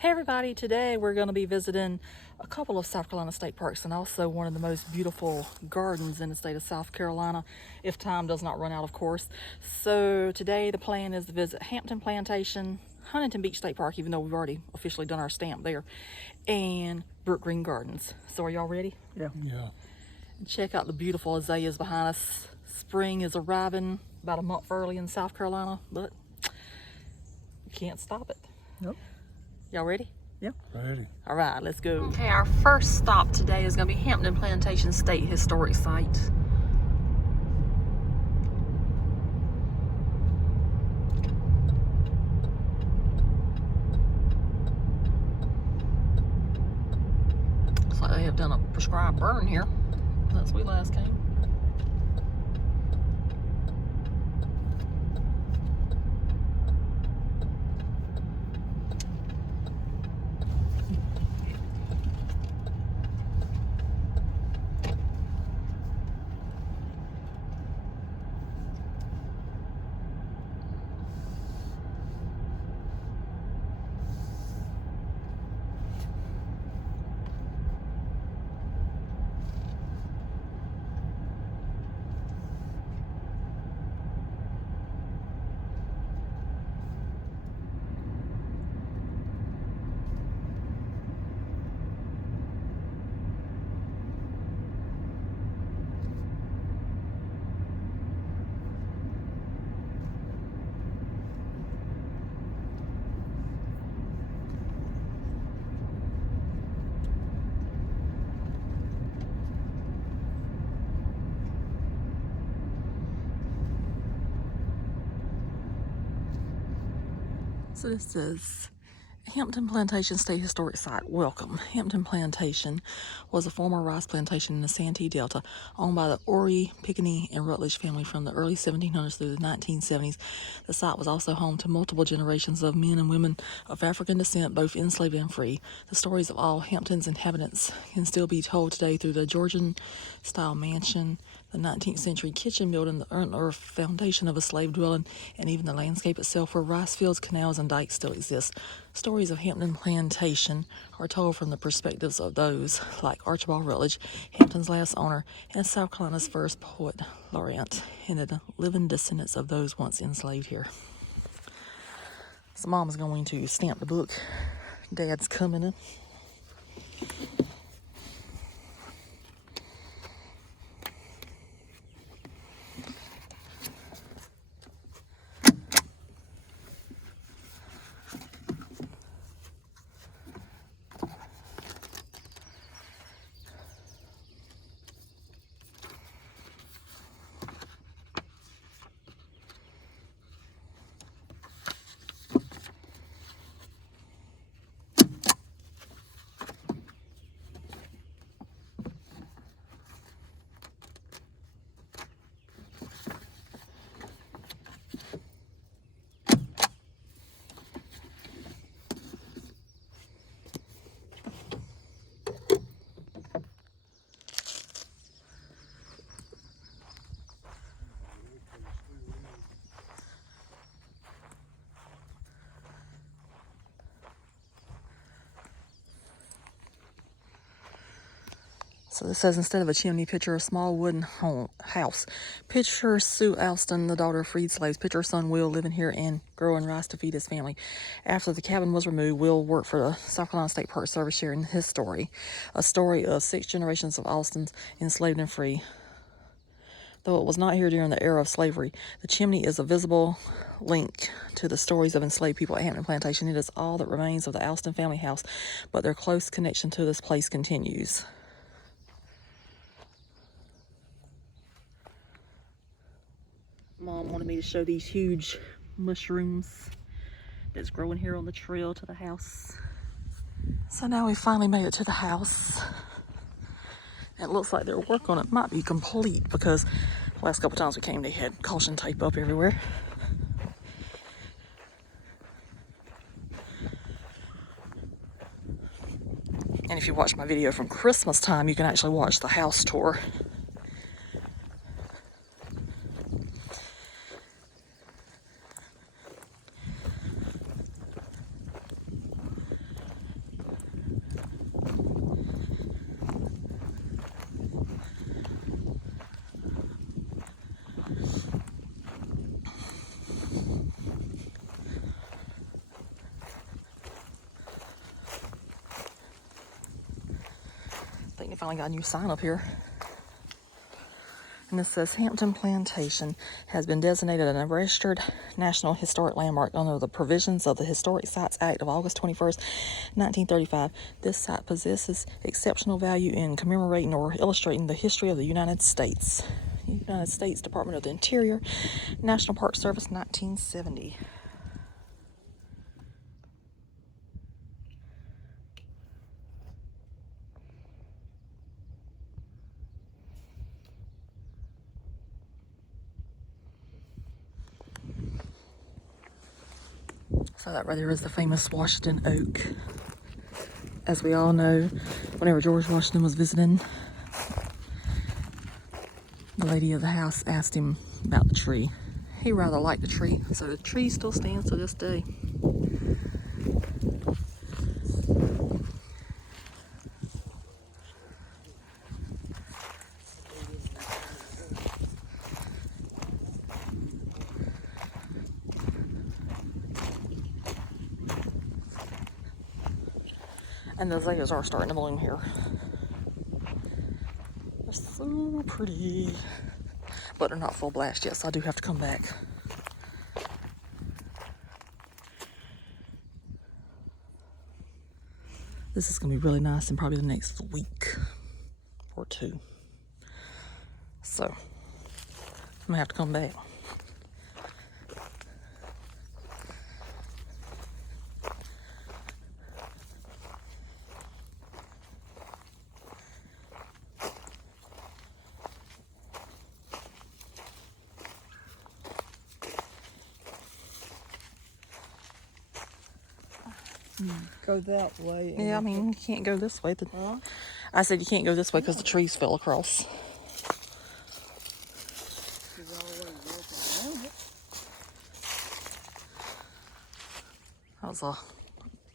Hey everybody, today we're going to be visiting a couple of South Carolina state parks and also one of the most beautiful gardens in the state of South Carolina, if time does not run out, of course. So today the plan is to visit Hampton, Plantation, Huntington Beach State Park, even though we've already officially done our stamp there, and Brookgreen Gardens. So are y'all ready? Yeah. And check out the beautiful azaleas behind us. Spring is arriving about a month early in South Carolina, but you can't stop it. Nope. Y'all ready? Yep. Ready. All right, let's go. Okay, our first stop today is going to be Hampton Plantation State Historic Site. Looks like they have done a prescribed burn here since we last came. So this is Hampton Plantation State Historic Site. Welcome. Hampton Plantation was a former rice plantation in the Santee Delta owned by the Horry, Pickney, and Rutledge family from the early 1700s through the 1970s. The site was also home to multiple generations of men and women of African descent, both enslaved and free. The stories of all Hampton's inhabitants can still be told today through the Georgian-style mansion, the 19th century kitchen building, the unearthed foundation of a slave dwelling, and even the landscape itself where rice fields, canals, and dikes still exist. Stories of Hampton Plantation are told from the perspectives of those like Archibald Rutledge, Hampton's last owner, and South Carolina's first poet laureate, and the living descendants of those once enslaved here. So Mom's going to stamp the book. Dad's coming in. So this says, instead of a chimney, picture a small wooden house. Picture Sue Alston, the daughter of freed slaves. Picture her son Will living here and growing rice to feed his family. After the cabin was removed, Will worked for the South Carolina State Park Service, sharing his story. A story of 6 generations of Alstons, enslaved and free. Though it was not here during the era of slavery, the chimney is a visible link to the stories of enslaved people at Hampton Plantation. It is all that remains of the Alston family house, but their close connection to this place continues. Mom wanted me to show these huge mushrooms that's growing here on the trail to the house. So now we finally made it to the house. It looks like their work on it might be complete because the last couple times we came they had caution tape up everywhere. And if you watch my video from Christmas time, you can actually watch the house tour. finally got a new sign up here. And this says Hampton Plantation has been designated a registered National Historic Landmark under the provisions of the Historic Sites Act of August 21st, 1935. This site possesses exceptional value in commemorating or illustrating the history of the United States. United States Department of the Interior, National Park Service, 1970. So that right there is the famous Washington oak. As we all know, whenever George Washington was visiting, the lady of the house asked him about the tree. He rather liked the tree, so the tree still stands to this day. And the azaleas are starting to bloom here. They're so pretty. But they're not full blast yet, so I do have to come back. This is going to be really nice in probably the next week or two. So, I'm going to have to come back. Go that way. Yeah, I mean, you can't go this way. I said you can't go this way because the trees fell across. That was a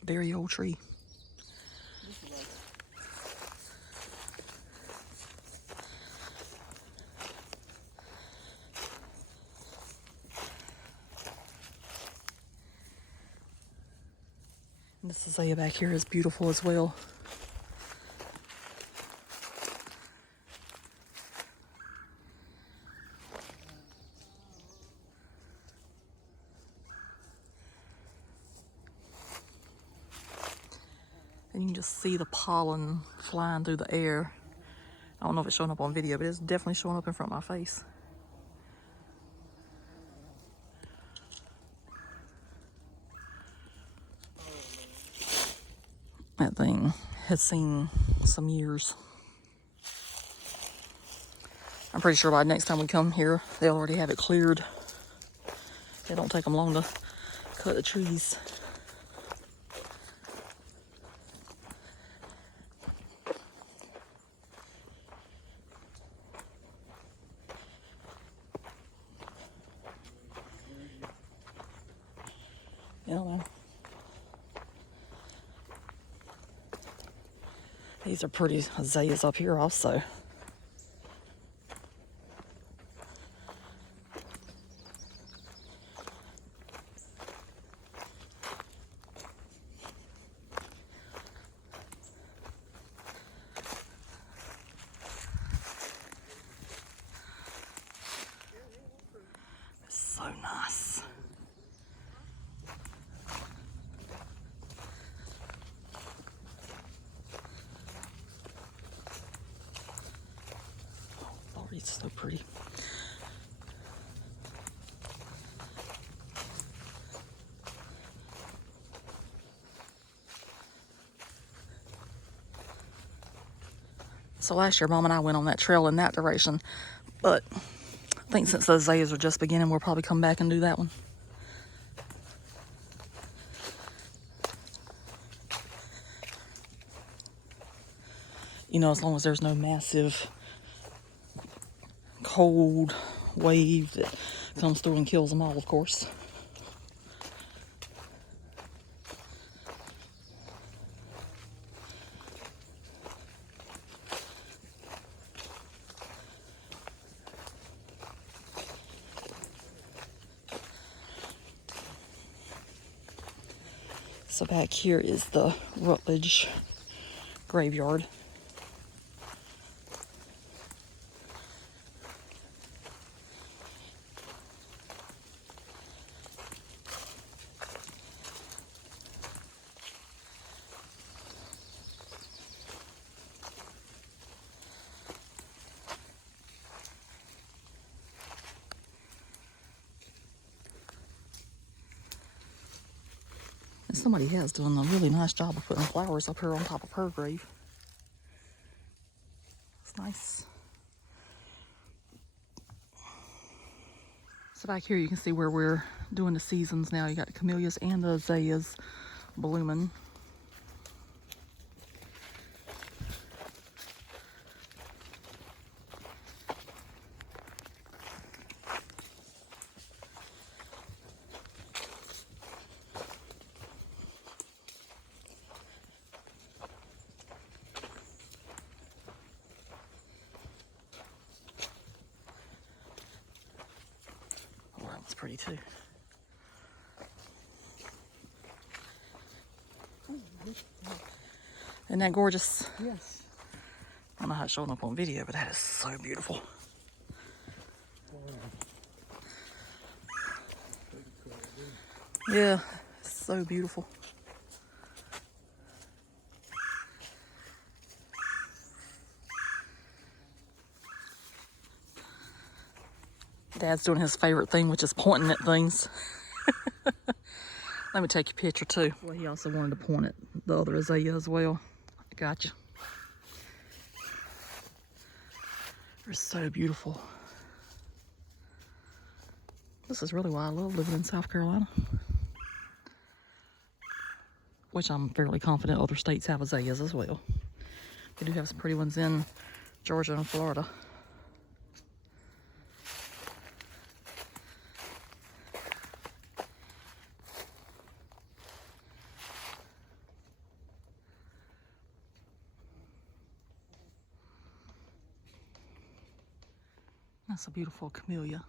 very old tree. And this azalea back here is beautiful as well. And you can just see the pollen flying through the air. I don't know if it's showing up on video, but it's definitely showing up in front of my face. That thing has seen some years. I'm pretty sure by next time we come here, they'll already have it cleared. It don't take them long to cut the trees. You know, these are pretty azaleas up here also. So nice. Oh, it's so pretty. So last year, Mom and I went on that trail in that direction, but I think since those azaleas are just beginning, we'll probably come back and do that one. You know, as long as there's no massive cold wave that comes through and kills them all, of course. So back here is the Rutledge graveyard. Somebody has done a really nice job of putting flowers up here on top of her grave. It's nice. So back here you can see where we're doing the seasons now. You got the camellias and the azaleas blooming. Oh, that one's pretty too. Isn't that gorgeous? Yes. I don't know how it's showing up on video, but that is so beautiful. Yeah, it's so beautiful. Dad's doing his favorite thing, which is pointing at things. Let me take your picture too. Well, he also wanted to point at the other azalea as well. I got you. They're so beautiful. This is really why I love living in South Carolina. Which I'm fairly confident other states have azaleas as well. We do have some pretty ones in Georgia and Florida. That's a beautiful camellia.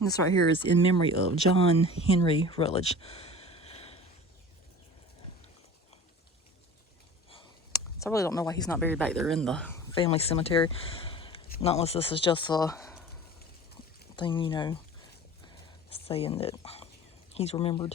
This right here is in memory of John Henry Rutledge. So I really don't know why he's not buried back there in the family cemetery. Not unless this is just a thing, you know, saying that he's remembered.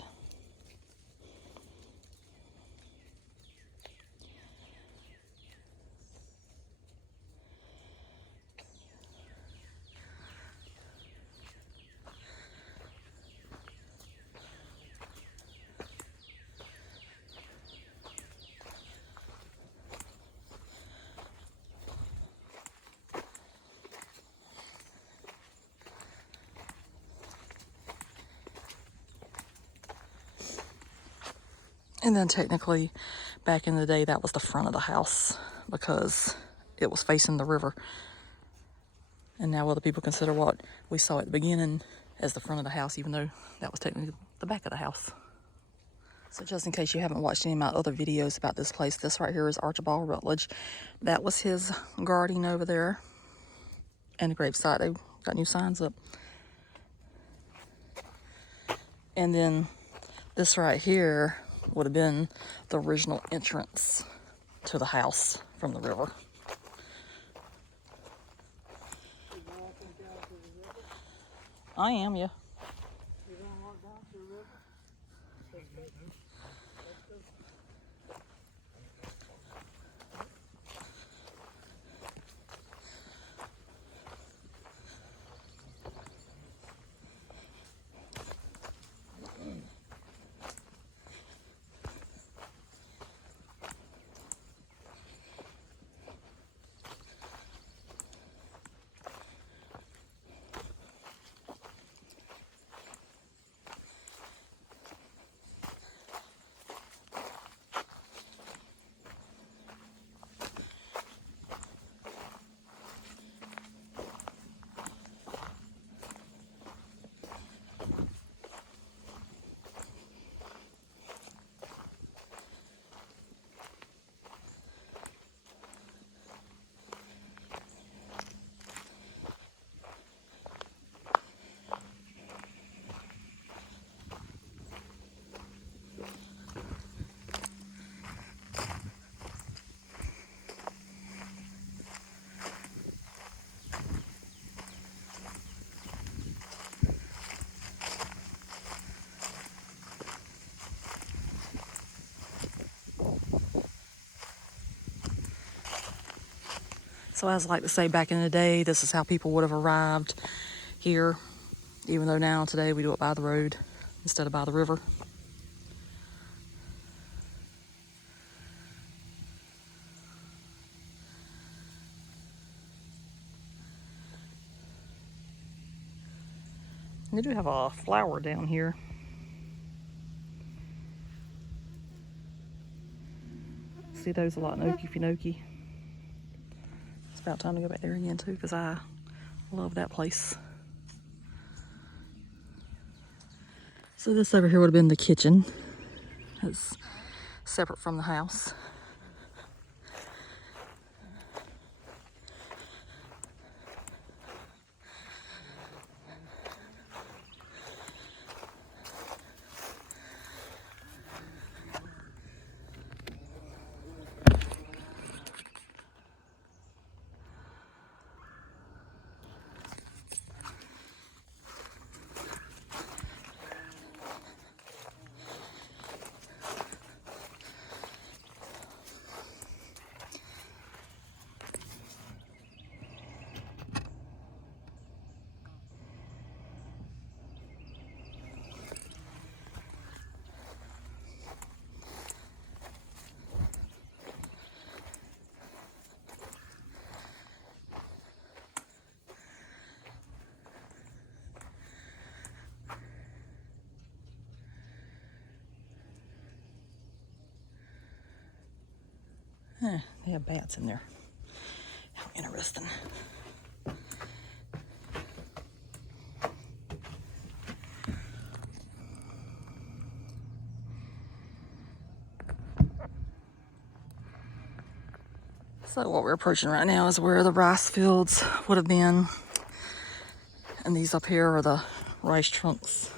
And then technically, back in the day, that was the front of the house because it was facing the river. And now other people consider what we saw at the beginning as the front of the house, even though that was technically the back of the house. So just in case you haven't watched any of my other videos about this place, this right here is Archibald Rutledge. That was his garden over there. And the gravesite, they got new signs up. And then this right here would have been the original entrance to the house from the river. I am, yeah. You gonna walk down to the river? So as I like to say, back in the day, this is how people would have arrived here, even though now today we do it by the road instead of by the river. They do have a flower down here. See those a lot in Okefenokee. It's about time to go back there again too, because I love that place. So this over here would have been the kitchen. It's separate from the house. They have bats in there. How interesting. So what we're approaching right now is where the rice fields would have been. And these up here are the rice trunks.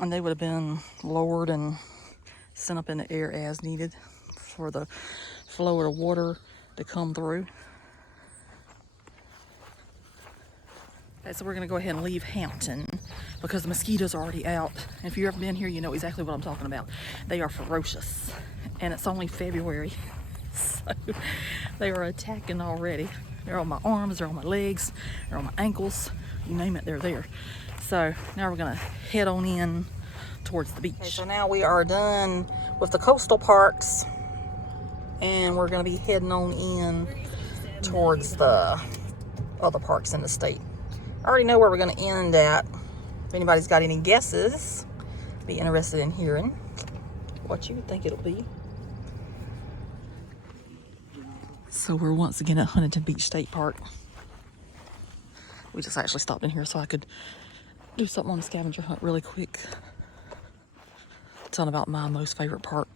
And they would have been lowered and sent up in the air as needed for the flow of water to come through. Okay, so we're gonna go ahead and leave Hampton because the mosquitoes are already out. And if you've ever been here, you know exactly what I'm talking about. They are ferocious, and it's only February, so they are attacking already. They're on my arms, they're on my legs, they're on my ankles, you name it, they're there. So now we're gonna head on in towards the beach. Okay, so now we are done with the coastal parks, and we're gonna be heading on in towards the other parks in the state. I already know where we're gonna end at. If anybody's got any guesses, be interested in hearing what you would think it'll be. So we're once again at Huntington Beach State Park. We just actually stopped in here so I could do something on the scavenger hunt really quick. Telling about my most favorite park.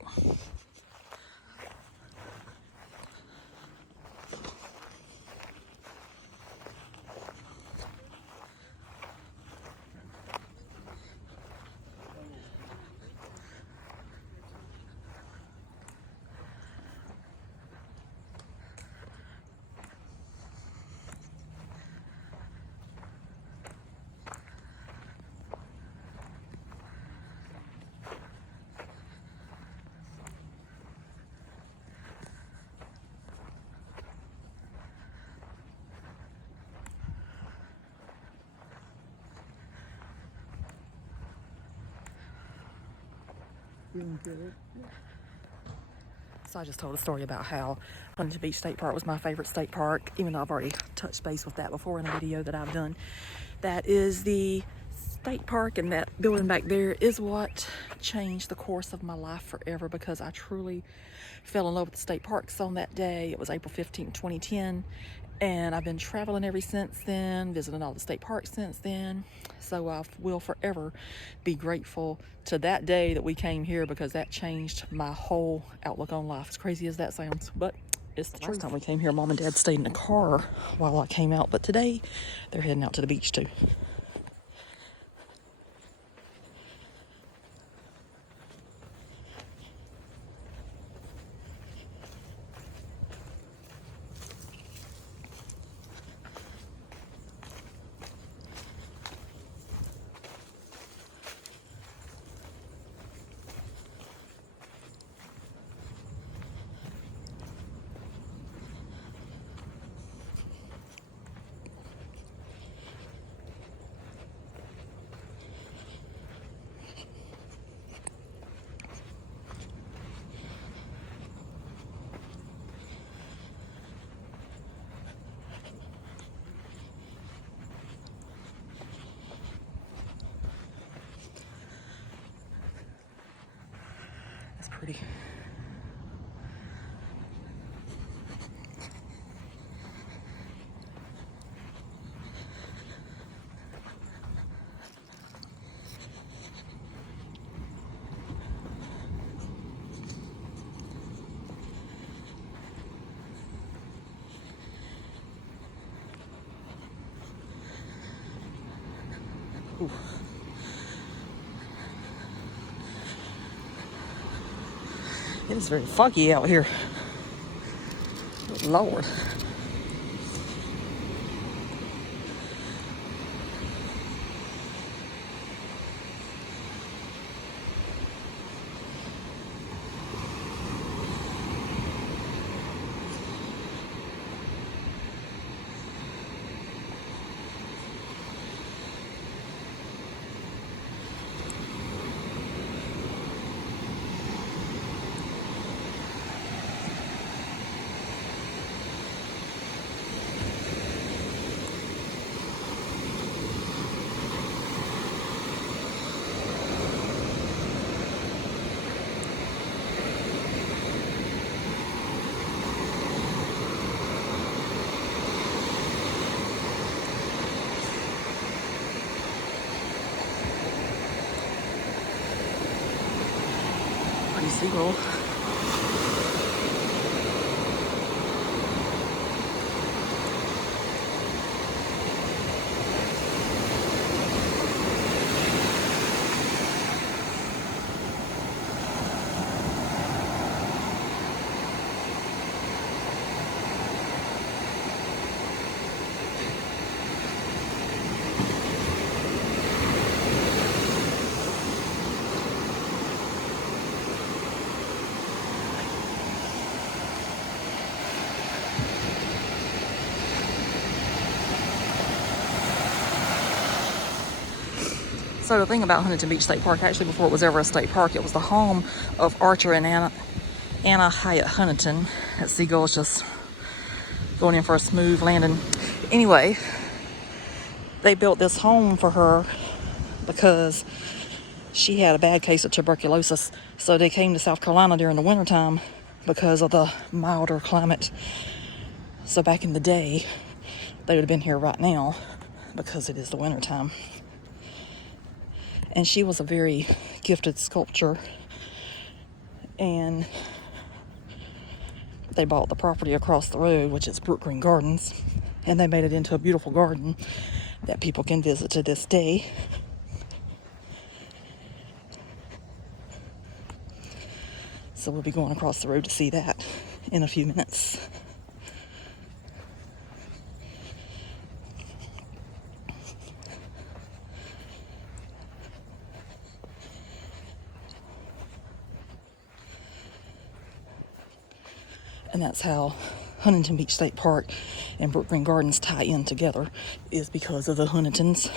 So I just told a story about how Huntington Beach State Park was my favorite state park, even though I've already touched base with that before in a video that I've done. That is the state park, and that building back there is what changed the course of my life forever, because I truly fell in love with the state parks on that day. It was April 15, 2010. And I've been traveling ever since then, visiting all the state parks since then. So I will forever be grateful to that day that we came here, because that changed my whole outlook on life. As crazy as that sounds, but it's the truth. Last time we came here, Mom and Dad stayed in the car while I came out, but today they're heading out to the beach too. pretty. Ooh. It is very foggy out here. Lord. Pretty seagull. So the thing about Huntington Beach State Park, actually before it was ever a state park, it was the home of Archer and Anna Hyatt Huntington. That seagull's just going in for a smooth landing. Anyway, they built this home for her because she had a bad case of tuberculosis. So they came to South Carolina during the wintertime because of the milder climate. So back in the day, they would have been here right now because it is the wintertime. And she was a very gifted sculptor. And they bought the property across the road, which is Brookgreen Gardens. And they made it into a beautiful garden that people can visit to this day. So we'll be going across the road to see that in a few minutes. And that's how Huntington Beach State Park and Brookgreen Gardens tie in together, is because of the Huntingtons.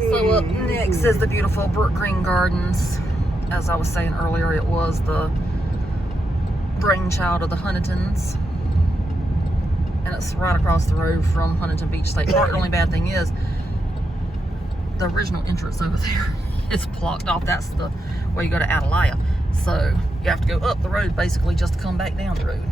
So up next is the beautiful Brookgreen Gardens. As I was saying earlier, it was the brainchild of the Huntingtons. And it's right across the road from Huntington Beach State Park. The only bad thing is, the original entrance over there is blocked off. That's the way you go to Azaleas. So you have to go up the road basically just to come back down the road.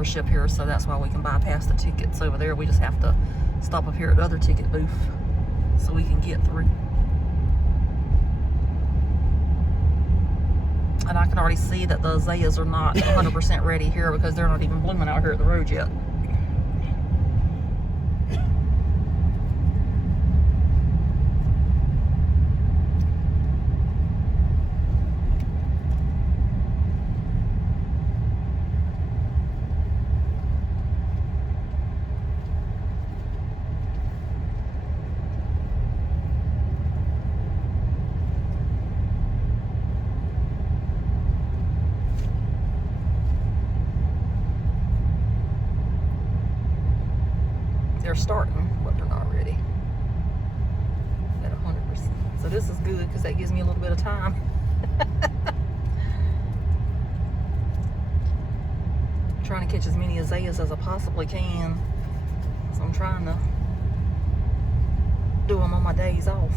membership here, so that's why we can bypass the tickets over there. We just have to stop up here at the other ticket booth so we can get through. And I can already see that the azaleas are not 100% ready here because they're not even blooming out here at the road yet. They're starting, but they're not ready at 100%. So this is good because that gives me a little bit of time. Trying to catch as many azaleas as I possibly can. So I'm trying to do them on my days off.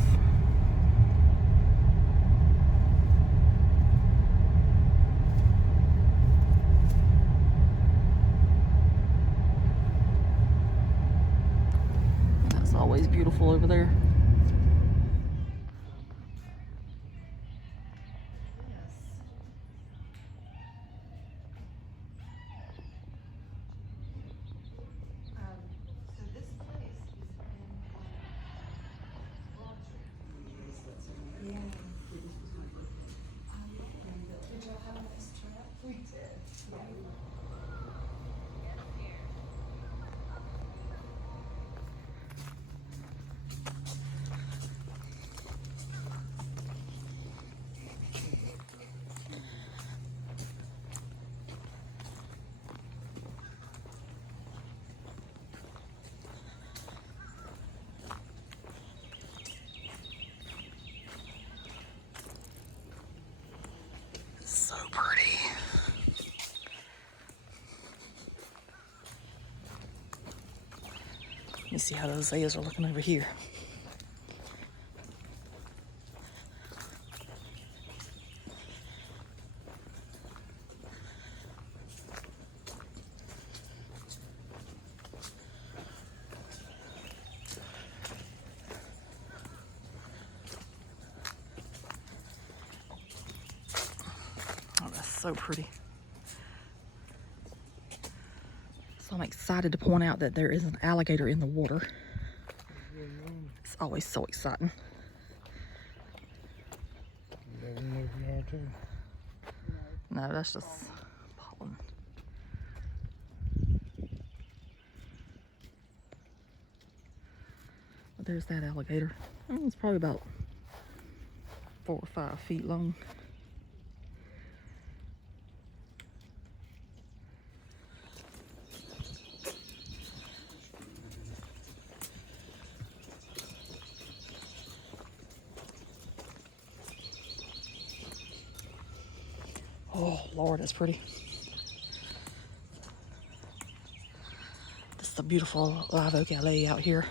Always beautiful over there. So pretty. Let me see how those azaleas are looking over here. Oh, that's so pretty. So I'm excited to point out that there is an alligator in the water. It's always so exciting. No, that's just pollen. But there's that alligator. It's probably about 4 or 5 feet long. Oh, Lord, that's pretty. This is a beautiful live oak alley out here.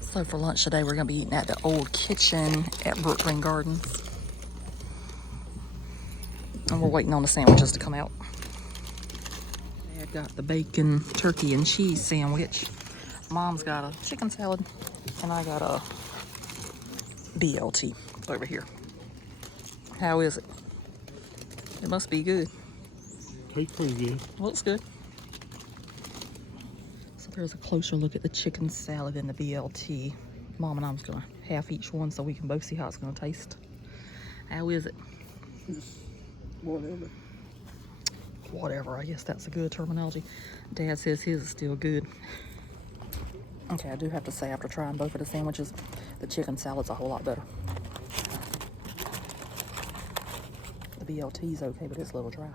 So for lunch today, we're going to be eating at the old kitchen at Brookgreen Gardens. And we're waiting on the sandwiches to come out. Dad got the bacon, turkey, and cheese sandwich. Mom's got a chicken salad. And I got a BLT over here. How is it? It must be good. Tastes pretty good. Looks good. So there's a closer look at the chicken salad and the BLT. Mom and I's gonna half each one so we can both see how it's gonna taste. How is it? Whatever. Whatever, I guess that's a good terminology. Dad says his is still good. Okay, I do have to say, after trying both of the sandwiches, the chicken salad's a whole lot better. The BLT's okay, but it's a little dry.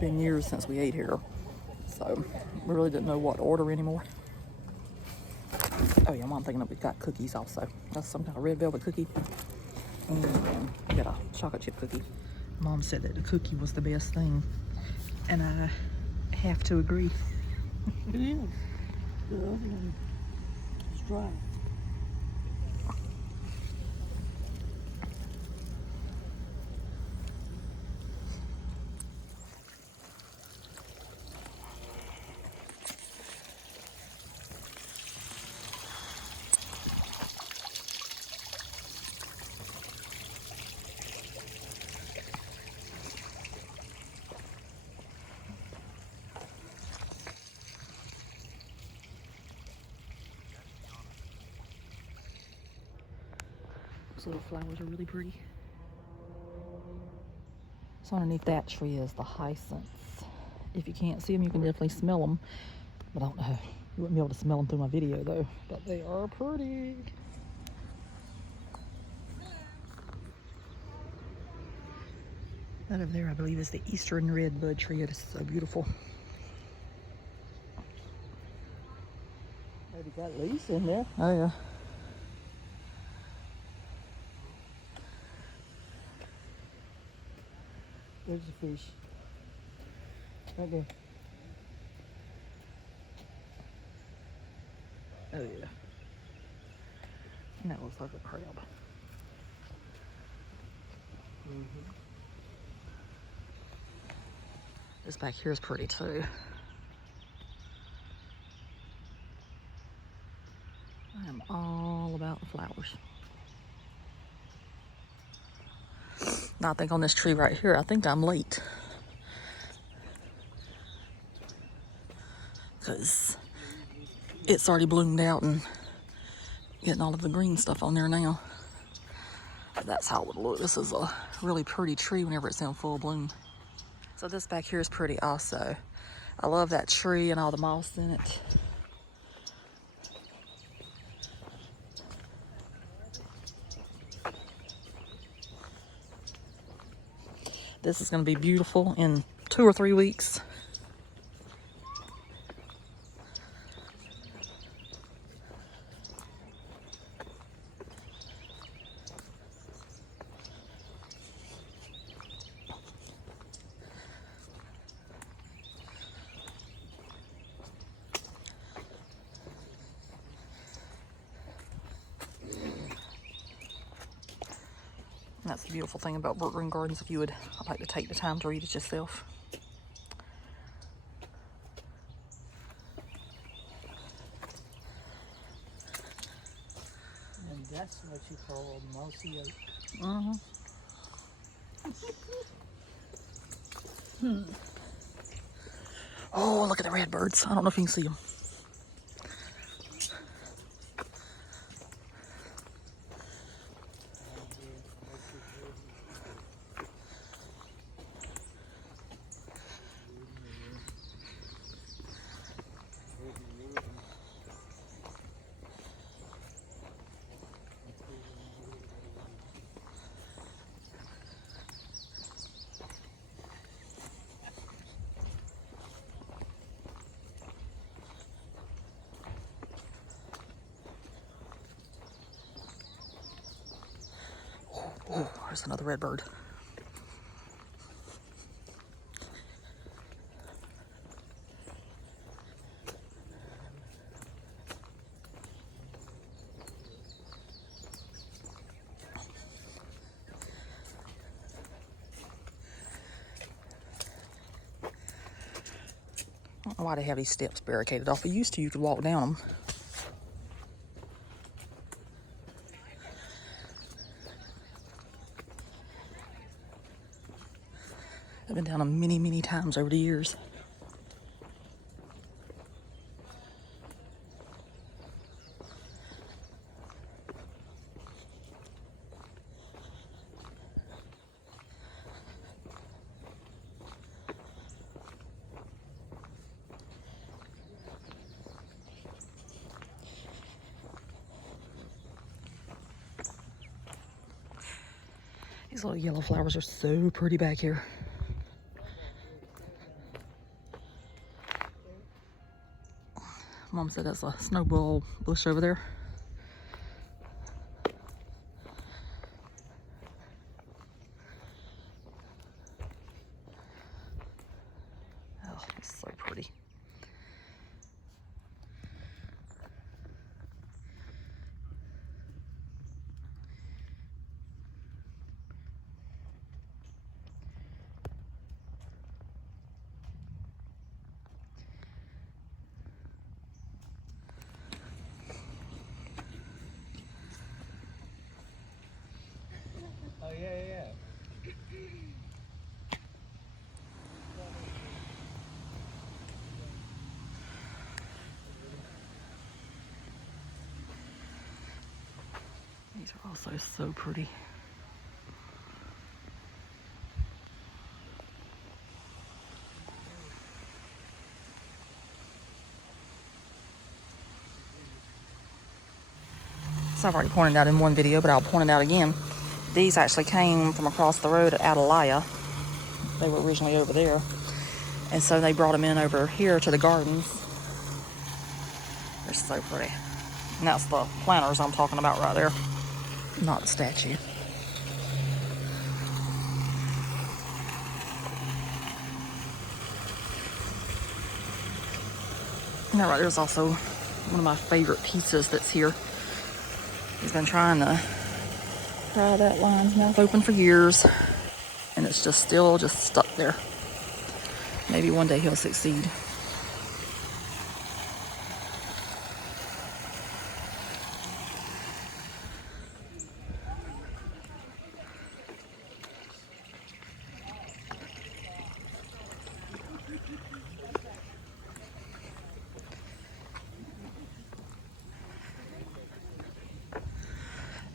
been years since we ate here, so we really didn't know what to order anymore. Oh yeah, Mom thinking that we've got cookies also. That's some kind of red velvet cookie. And we got a chocolate chip cookie. Mom said that the cookie was the best thing, and I have to agree. It is. The other one is dry. Those little flowers are really pretty. So underneath that tree is the hyacinths. If you can't see them, you can definitely smell them. But I don't know. You wouldn't be able to smell them through my video though. But they are pretty. That over there, I believe, is the eastern redbud tree. It is so beautiful. Maybe got leaves in there. Oh yeah. There's a fish. Right there. Oh yeah. And that looks like a crab. This back here is pretty too. I am all about the flowers. Now I think on this tree right here, I think I'm late. Because it's already bloomed out and getting all of the green stuff on there now. But that's how it would look. This is a really pretty tree whenever it's in full bloom. So this back here is pretty also. I love that tree and all the moss in it. This is going to be beautiful in 2 or 3 weeks. That's the beautiful thing about Brookgreen Gardens, if you would like to take the time to read it yourself. And that's what you call mossy oak. Oh, look at the redbirds. I don't know if you can see them. Oh, there's another redbird. I don't know why they have these steps barricaded off. It used to, you could walk down them. I've been down them many, many times over the years. These little yellow flowers are so pretty back here. Mom said that's a snowball bush over there. Oh, it's so pretty. Oh, yeah. These are also so pretty. So I've already pointed out in one video, but I'll point it out again. These actually came from across the road at Azaleas. They were originally over there. And so they brought them in over here to the gardens. They're so pretty. And that's the planters I'm talking about right there, not the statue. And that right there's also one of my favorite pieces that's here. He's been trying to pry that lion's mouth open for years, and it's just still stuck there. Maybe one day he'll succeed.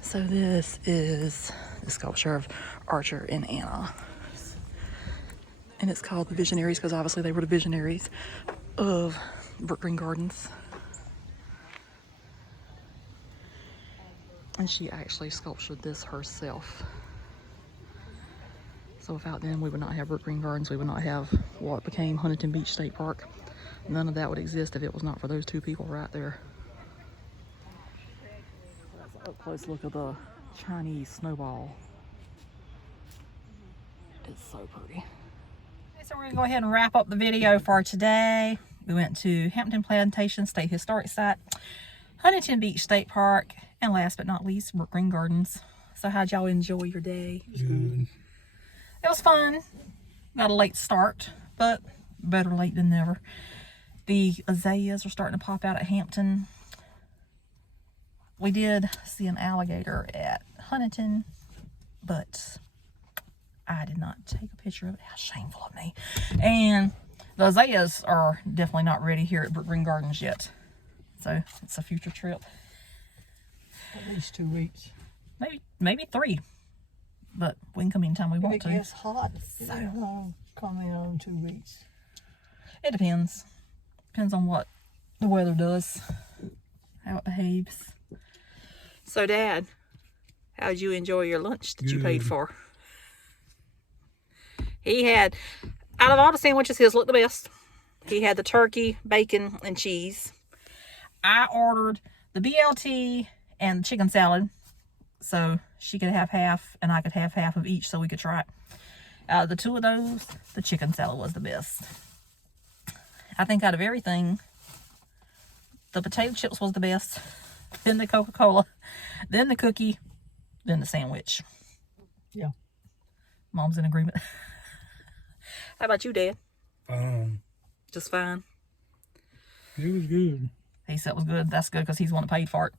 So this is the sculpture of Archer and Anna. And it's called the Visionaries because obviously they were the visionaries of Brookgreen Gardens. And she actually sculptured this herself. So without them, we would not have Brookgreen Gardens. We would not have what became Huntington Beach State Park. None of that would exist if it was not for those two people right there. That's an up-close look of the Chinese snowball. It's so pretty. So we're going to go ahead and wrap up the video for today. We went to Hampton Plantation State Historic Site, Huntington Beach State Park, and last but not least, Brookgreen Gardens. So how'd y'all enjoy your day? Good. It was fun. Got a late start, but better late than never. The azaleas are starting to pop out at Hampton. We did see an alligator at Huntington, but I did not take a picture of it. How shameful of me. And the azaleas are definitely not ready here at Brookgreen Gardens yet. So it's a future trip. At least 2 weeks. Maybe 3. But we can come anytime we want If to. it gets hot, come in 2 weeks. It depends. Depends on what the weather does. How it behaves. So Dad, how'd you enjoy your lunch that you paid for? He had, out of all the sandwiches, his looked the best. He had the turkey, bacon, and cheese. I ordered the BLT and the chicken salad. So she could have half and I could have half of each so we could try it. Out of the two of those, the chicken salad was the best. I think out of everything, the potato chips was the best. Then the Coca-Cola. Then the cookie. Then the sandwich. Yeah. Mom's in agreement. How about you, Dad? Just fine. It was good. He said it was good. That's good because he's the one that paid for it.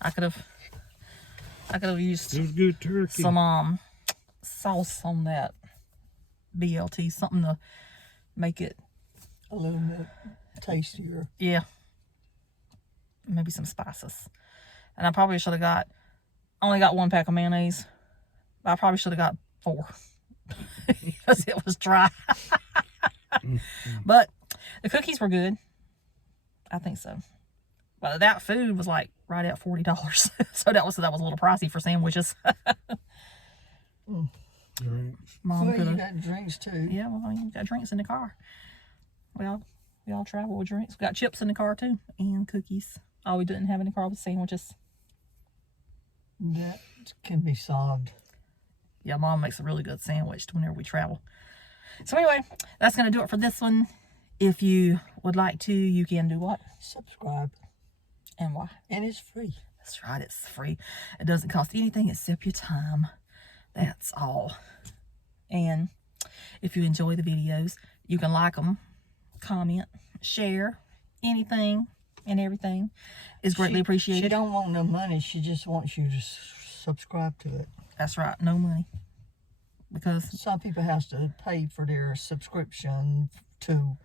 I could have used It was good turkey. some sauce on that BLT, something to make it A little bit tastier. Yeah. Maybe some spices. And I probably should have only got 1 pack of mayonnaise. But I probably should have got 4. Because it was dry. But the cookies were good. I think so. But that food was like right at $40. So that was a little pricey for sandwiches. Drinks. Mom Well, could you have. got drinks too. Yeah, well, you got drinks in the car. Well, We all travel with drinks. We got chips in the car too, and cookies. All we didn't have in the car was sandwiches. That can be solved. Yeah, Mom makes a really good sandwich whenever we travel. So anyway, that's going to do it for this one. If you would like to, you can do what? Subscribe. And why? And it's free. That's right, it's free. It doesn't cost anything except your time. That's all. And if you enjoy the videos, you can like them, comment, share, anything and everything is greatly appreciated. She don't want no money. She just wants you to subscribe to it. That's right, no money. Because some people have to pay for their subscription to,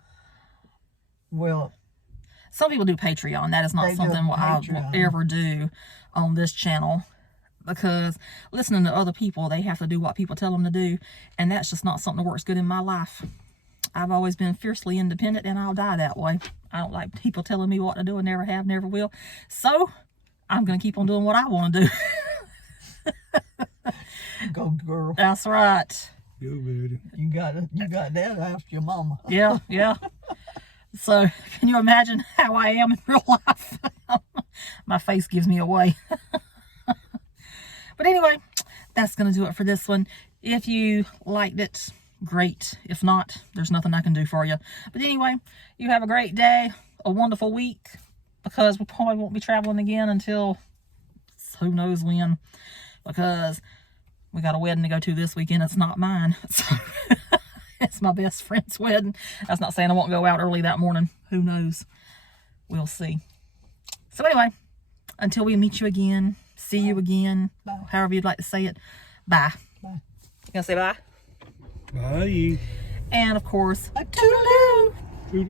well, some people do Patreon. That is not something what I will ever do on this channel, because listening to other people, they have to do what people tell them to do, and that's just not something that works good in my life. I've always been fiercely independent, and I'll die that way. I don't like people telling me what to do. I never have, never will. So I'm going to keep on doing what I want to do. Go girl. That's right. Go, baby. You got that after your mama. Yeah, yeah. So, can you imagine how I am in real life? My face gives me away. But anyway, that's going to do it for this one. If you liked it, great. If not, there's nothing I can do for you. But anyway, you have a great day, a wonderful week, because we probably won't be traveling again until who knows when, because we got a wedding to go to this weekend. It's not mine. So it's my best friend's wedding. That's not saying I won't go out early that morning. Who knows? We'll see. So anyway, until we meet you again, see you again, however you'd like to say it, bye. Bye. You gonna say bye? Bye. And of course, a toodaloo.